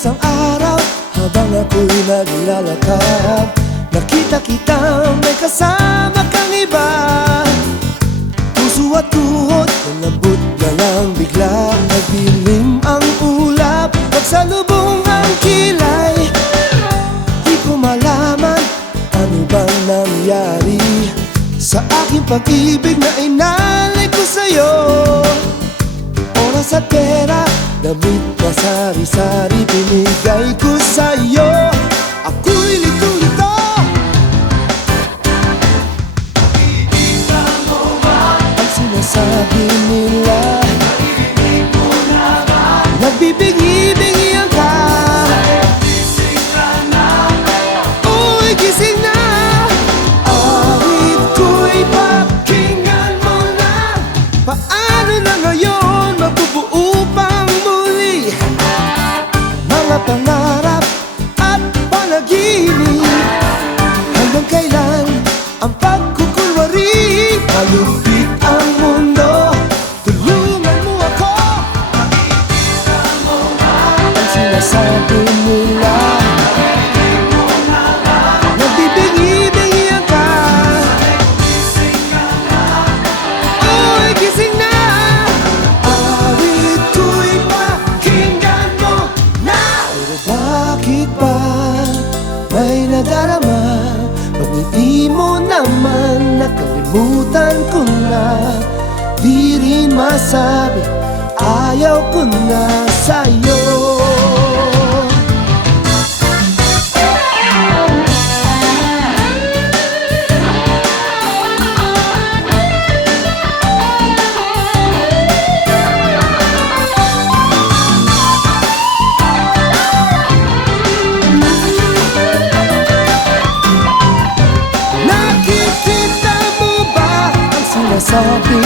isang araw, habang ako'y naglalakad, nakita kitang may kasama kang iba. Puso at tuhod, nalambot na lang bigla. Nagdilim ang ulap, nagsalubong ang kilay. Di ko malaman ano bang nangyari sa aking pag-ibig na inalay ko sa'yo. Oras at pera, damit na sari-sari, binigay ko sa'yo. Ako'y lito-lito. Nakikita mo ba Ang sinasabi nila, narinig mo na ba? nagbibingi-bingihan ka. Gising ka na. Uy, gising na. Awit ko'y pakinggan mo na. Paano na ngayon mabubuo pang muli mga pangarap at panaginip? Hanggang kailan ang pagkukunwari? Malupit ang mundo, tulungan mo ako. Nakikita mo ba Ang sinasabi nila, narinig mo na ba? nagbibingi-bingihan ka. Gising ka na. Uy, gising na. Awit ko'y pakinggan mo na. Pero bakit ba may nadarama? Pag hindi mo naman, nakalimutan ko na. Di rin masabi, ayaw ko na sa'yo. Nakikita mo ba ang sinasabi